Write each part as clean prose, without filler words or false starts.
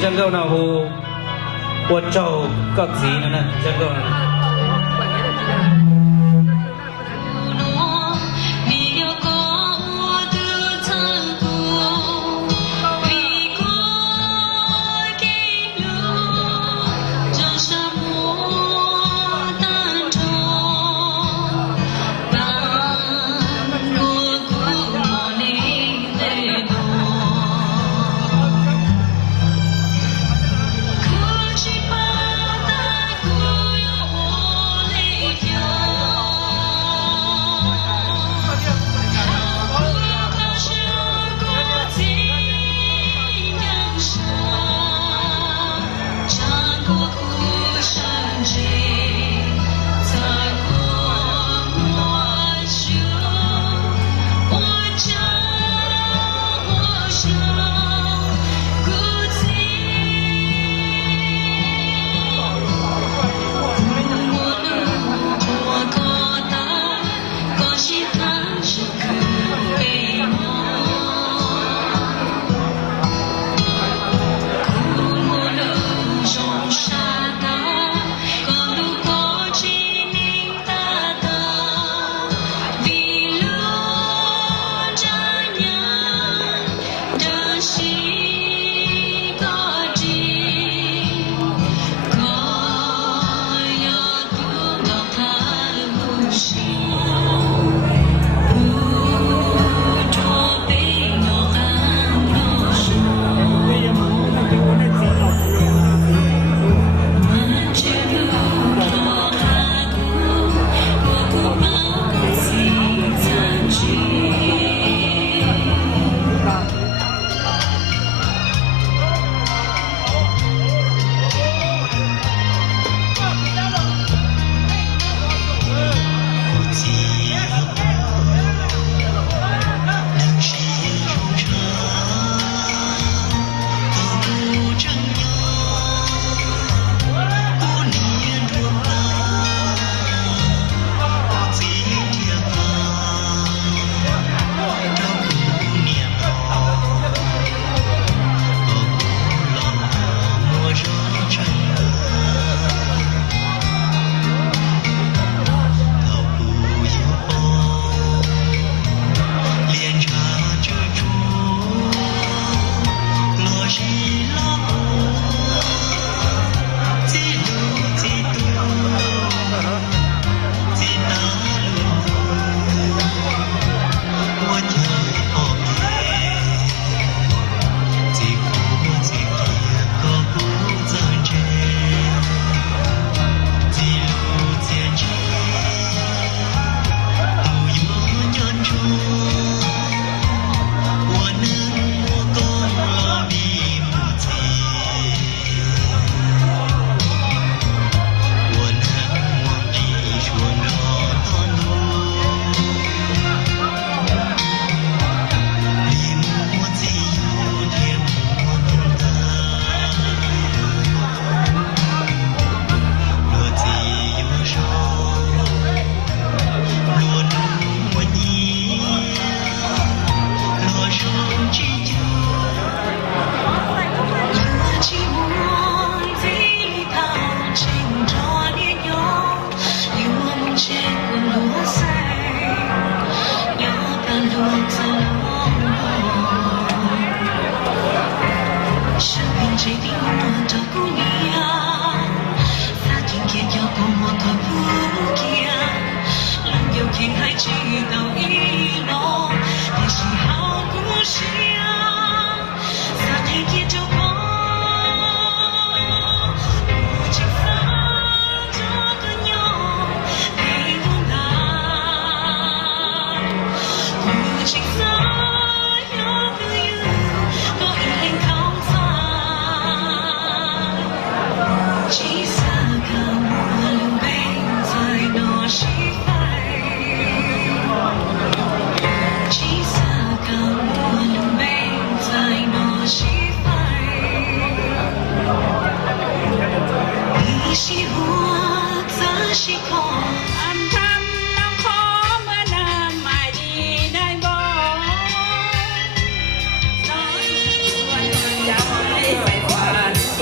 江高那湖，我走各自呢，江高。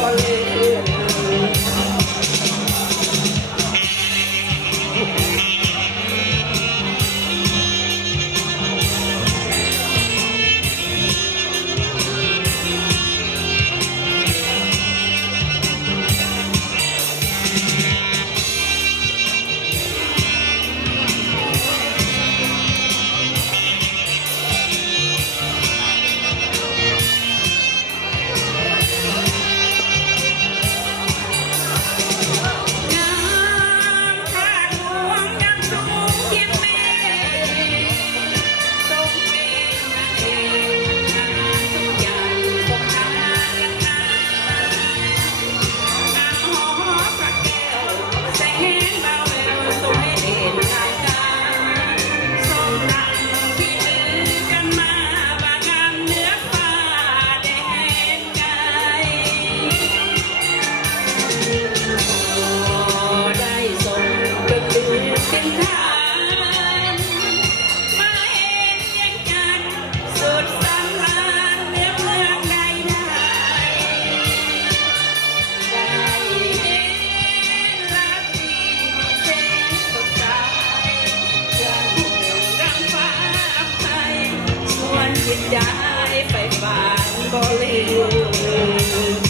ก็เลยจิตใจไปบ้านก็ลืม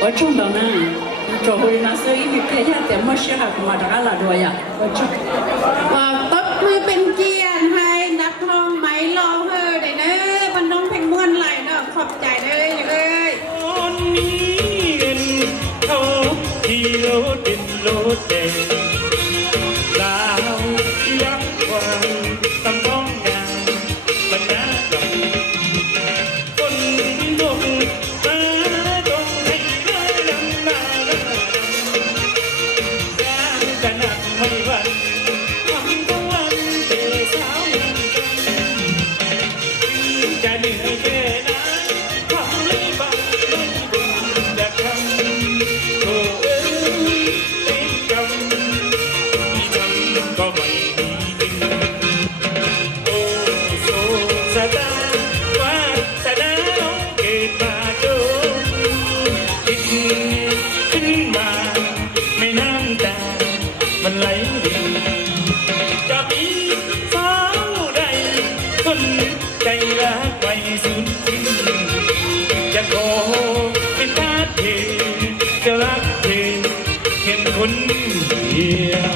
我中到那，这回那所以你看见怎么适合嘛？这个老多呀，我中。ตบมือเป็นเกียรติให้นักทองไหมรอเฮอได้เด้อบรรดงเพลงม่วนไหลเนาะขอบใจเลยอย่างเอ้ย คนนี้เงินเขาที่โลดเด่นโลดเด่นลาวยักษ์กว่าตำต้องงานบรรณากับคนดงมาดงให้ได้ลำนาร่างกันหนักไม่หวั่นทำทั้งวันเตะสาวยังกันจะเหนื่อยแค่ไหนทำให้บ้างไม่บุญจะทำโอ้เอ้ยเป็นกรรมที่ทำก็ไม่มีจริงโอ้โซสตาร์วาสนาน้องเกิดมาโดนคิดขึ้นมาไม่น้ำตามันไหลรินจะมีสาวใดคนใจรักไปสุดสิ้นจะขอเป็นทาสเธอจะรักเธอเพียงคนเดียว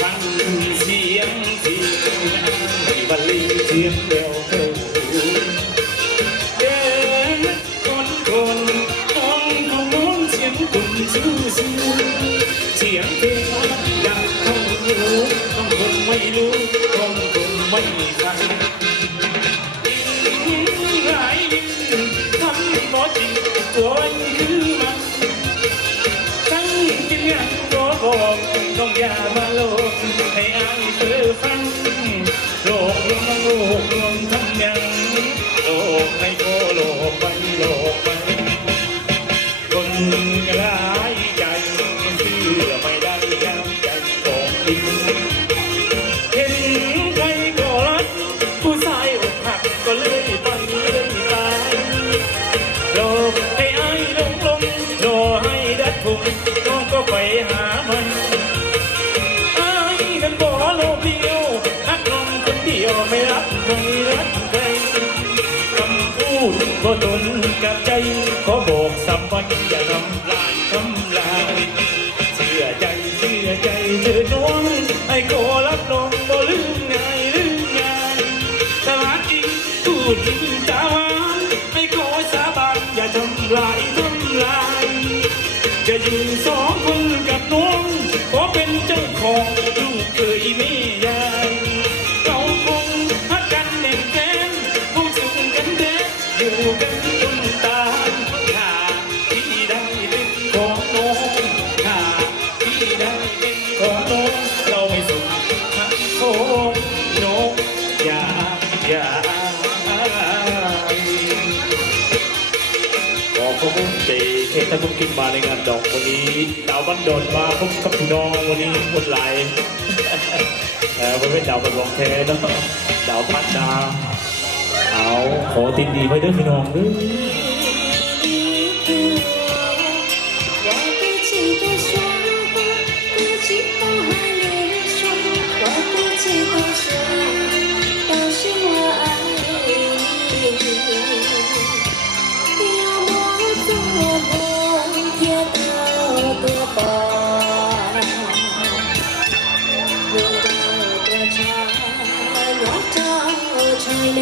ฟังเสียงที่บรรเลงเสียงเดียวเท่าเดินคนคนมองของน้องเสียงคุณซื่อซื่อเสียงเพลงดังของหูต้องคงไม่รู้ต้องคงไม่ฟังหลายดินทำบ่จริงตัวคือมันทั้งจริงยังตัวบอกต้องอย่ามาโลกให้อายเธอฟังโลกลวงโลกลวงทำยังโลกให้โกโลกไปโลกไปคนกระไรใจเชื่อไม่ได้ยังใจของจริงเห็นใครก็รักผู้ชายอกหักก็เลยไปเลยตายโลกให้อายลงรอให้ดัดทุกน้องก็ไปหามันอายกันบ่โลกเดียวรักน้องคนเดียวไม่รักใครรักใครคำพูดก็ตนกับใจขอบอกสัมพันธ์อย่าทำลายเชื่อใจเธอน้องให้ก็รักน้องบ่ลืมง่ายแต่รักจริงพูดจริงตาหวานให้ขอสาบานอย่าทำลายจะอยู่สองคนกับน้องขอเป็นเจ้าของลูกเคยไม่ยายเราคงฮักกันแน่นแฟนคงสุขกันแท้อยู่กันจน เจเคถ้าคุณกินมาในงานดอกวันนี้ดาวบ้านโดนมาพบกับพี่น้องวันนี้คนไหลมันเป็นดาวบันรองแท้เนาะดาวพัดดาเอาขอติดดีไว้ด้วยพี่น้องด้วย 我不记得说话，不记得还流霜，我不记得说，当时我爱你。要我做梦也到多高，路到多长，我找长亮。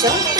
手。